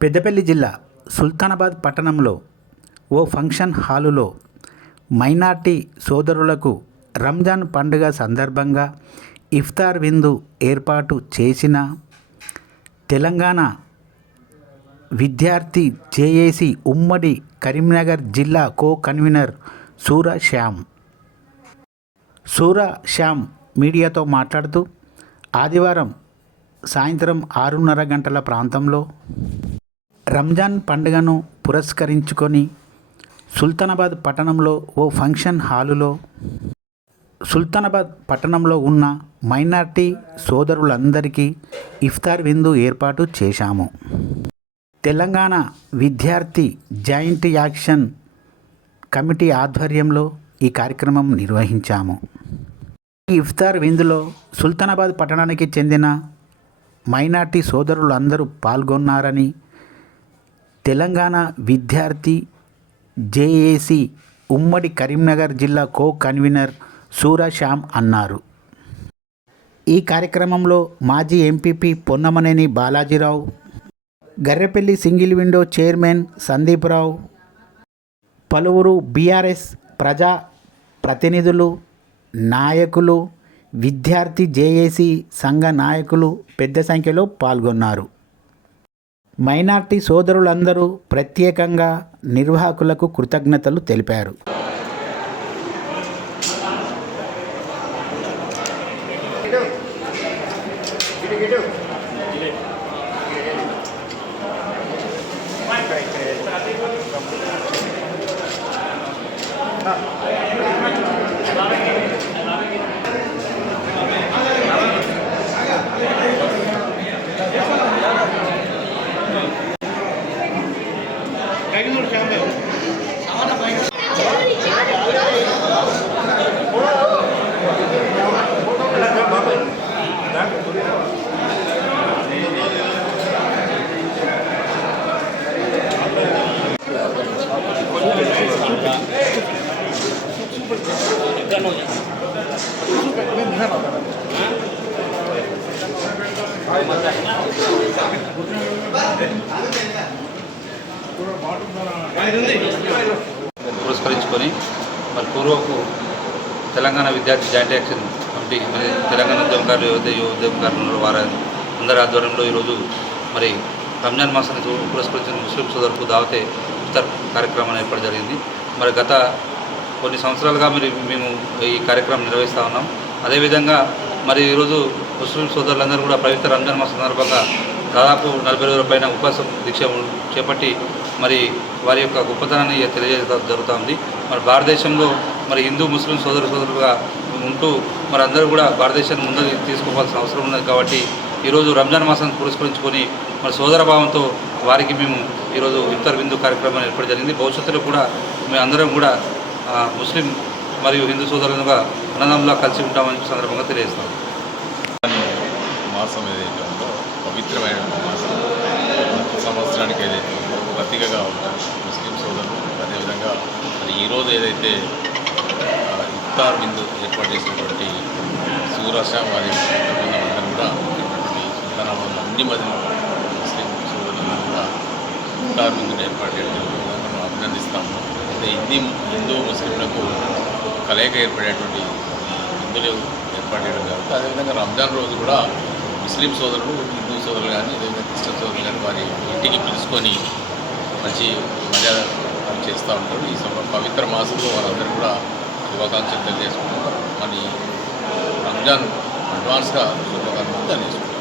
పెద్దపల్లి జిల్లా సుల్తానాబాద్ పట్టణంలో ఓ ఫంక్షన్ హాలులో మైనార్టీ సోదరులకు రంజాన్ పండుగ సందర్భంగా ఇఫ్తార్ విందు ఏర్పాటు చేసిన తెలంగాణ విద్యార్థి జేఏసీ ఉమ్మడి కరీంనగర్ జిల్లా కో కన్వీనర్ సూర శ్యామ్. సూర శ్యామ్ మీడియాతో మాట్లాడుతూ ఆదివారం సాయంత్రం ఆరున్నర గంటల ప్రాంతంలో రంజాన్ పండుగను పురస్కరించుకొని సుల్తానాబాద్ పట్టణంలో ఓ ఫంక్షన్ హాలులో సుల్తానాబాద్ పట్టణంలో ఉన్న మైనార్టీ సోదరులందరికీ ఇఫ్తార్ విందు ఏర్పాటు చేశాము. తెలంగాణ విద్యార్థి జాయింట్ యాక్షన్ కమిటీ ఆధ్వర్యంలో ఈ కార్యక్రమం నిర్వహించాము. ఈ ఇఫ్తార్ విందులో సుల్తానాబాద్ పట్టణానికి చెందిన మైనార్టీ సోదరులందరూ పాల్గొన్నారని తెలంగాణ విద్యార్థి జేఏసీ ఉమ్మడి కరీంనగర్ జిల్లా కో కన్వీనర్ సూరశ్యామ్ అన్నారు. ఈ కార్యక్రమంలో మాజీ MPP Ponnamaneni Balajirao Garrepalli single window chairman Sandeeprao పలువురు బీఆర్ఎస్ ప్రజా ప్రతినిధులు నాయకులు విద్యార్థి జేఏసీ సంఘ నాయకులు పెద్ద సంఖ్యలో పాల్గొన్నారు. మైనార్టీ సోదరులందరూ ప్రత్యేకంగా నిర్వాహకులకు కృతజ్ఞతలు తెలిపారు. పురస్కరించుకొని మరి పూర్వపు తెలంగాణ విద్యార్థి జాయింట్ యాక్షన్ కమిటీ మరి తెలంగాణ ఉద్యమకారులు యువత యువ ఉద్యమకారులు ఉన్నారు వారి అందరి ఆధ్వర్యంలో ఈరోజు మరి రంజాన్ మాసాన్ని పురస్కరించిన ముస్లిం సోదరులకు దావతే ఇఫ్తార్ కార్యక్రమాన్ని ఏర్పాటు జరిగింది. మరి గత కొన్ని సంవత్సరాలుగా మరి మేము ఈ కార్యక్రమం నిర్వహిస్తూ ఉన్నాం. అదేవిధంగా మరి ఈరోజు ముస్లిం సోదరులందరూ కూడా పవిత్ర రంజాన్ మాసం సందర్భంగా దాదాపు నలభై రోజుల పైన ఉపవాసం దీక్ష చేపట్టి మరి వారి యొక్క గొప్పతనాన్ని తెలియజేయడం జరుగుతుంది. మరి భారతదేశంలో మరి హిందూ ముస్లిం సోదరు సోదరులుగా ఉంటూ మరి అందరూ కూడా భారతదేశాన్ని ముందు తీసుకోవాల్సిన అవసరం ఉన్నది కాబట్టి ఈరోజు రంజాన్ మాసాన్ని పురస్కరించుకొని మరి సోదర భావంతో వారికి మేము ఈరోజు ఇఫ్తార్ విందు కార్యక్రమాన్ని ఏర్పాటు జరిగింది. భవిష్యత్తులో కూడా మేము అందరం కూడా ముస్లిం మరియు హిందూ సోదరులుగా అన్నదంలా కలిసి ఉంటామని సందర్భంగా తెలియజేస్తాం. మాసం ఏదైతే ఉందో పవిత్రమైన మాసం. ప్రతి సంవత్సరానికి ఏదైతే ఉందో ప్రతీకగా ఉంటారు ముస్లిం సోదరులు. అదేవిధంగా మరి ఈరోజు ఏదైతే ఇఫ్తార్ విందు ఏర్పాటు చేసినటువంటి సూరాషా వారి బృందం అందరూ కూడా ఉన్నటువంటి సుల్తానాబాద్ అన్ని మంది ముస్లిం సోదరులందరూ కూడా ఇఫ్తార్ విందును ఏర్పాటు చేయడం విధంగా మనం అభినందిస్తాము అన్ని హిందూ ముస్లింలకు కలయిక ఏర్పడేటువంటి ఈ ఏర్పడేయడం కాబట్టి అదేవిధంగా రంజాన్ రోజు కూడా ముస్లిం సోదరులు హిందూ సోదరులు కానీ అదేవిధంగా క్రిస్టియన్ సోదరులు కానీ వారి ఇంటికి పిలుచుకొని మంచి మర్యాద చేస్తూ ఉంటారు. ఈ సమ పవిత్ర మాసంలో వారందరూ కూడా శుభాకాంక్షలు తెలియజేసుకుంటారు మరి రంజాన్ అడ్వాన్స్గా శుభాకాంక్షలు తెలియజేసుకుంటారు.